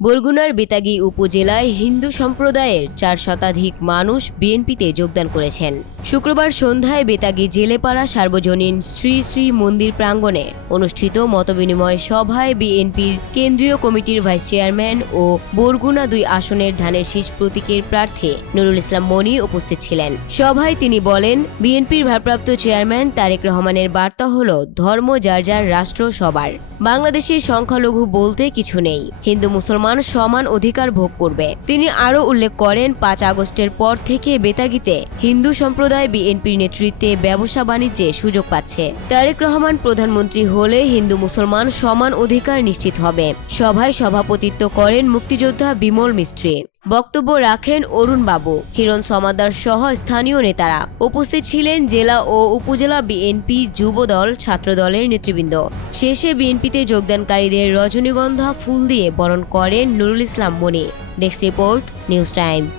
বরগুনার বেতাগী উপজেলায় হিন্দু সম্প্রদায়ের 4 শতাধিক মানুষ বিএনপিতে যোগদান করেছেন। শুক্রবার সন্ধ্যায় বেতাগী জেলেপাড়া সার্বজনীন শ্রী শ্রী মন্দির প্রাঙ্গণে অনুষ্ঠিত মতবিনিময় সভায় বিএনপির কেন্দ্রীয় কমিটির ভাইস চেয়ারম্যান ও বরগুনা 2 আসনের ধানের শীষ প্রতীকের প্রার্থী নুরুল ইসলাম মনি উপস্থিত ছিলেন। সভায় তিনি বলেন, বিএনপির ভারপ্রাপ্ত চেয়ারম্যান তারেক রহমানের বার্তা হল ধর্ম যার যার, রাষ্ট্র সবার। বাংলাদেশে সংখ্যালঘু বলতে কিছু নেই, হিন্দু মুসলমান সমান অধিকার ভোগ করবে। তিনি আরও উল্লেখ করেন, 5 আগস্টের পর থেকে বেতাগীতে হিন্দু সম্প্রদায় বিএনপির নেতৃত্বে ব্যবসা বাণিজ্যে সুযোগ পাচ্ছে। তারেক রহমান প্রধানমন্ত্রী হলে হিন্দু মুসলমান সমান অধিকার নিশ্চিত হবে। সভায় সভাপতিত্ব করেন মুক্তিযোদ্ধা বিমল মিস্ত্রি। বক্তব্য রাখেন অরুণ বাবু, হিরণ সমাদার সহ স্থানীয় নেতারা। উপস্থিত ছিলেন জেলা ও উপজেলা বিএনপি, যুবদল, ছাত্রদলের নেতৃবৃন্দ। শেষে বিএনপিতে যোগদানকারীদের রজনীগন্ধা ফুল দিয়ে বরণ করেন Nurul Islam Moni. Desk report, News Times.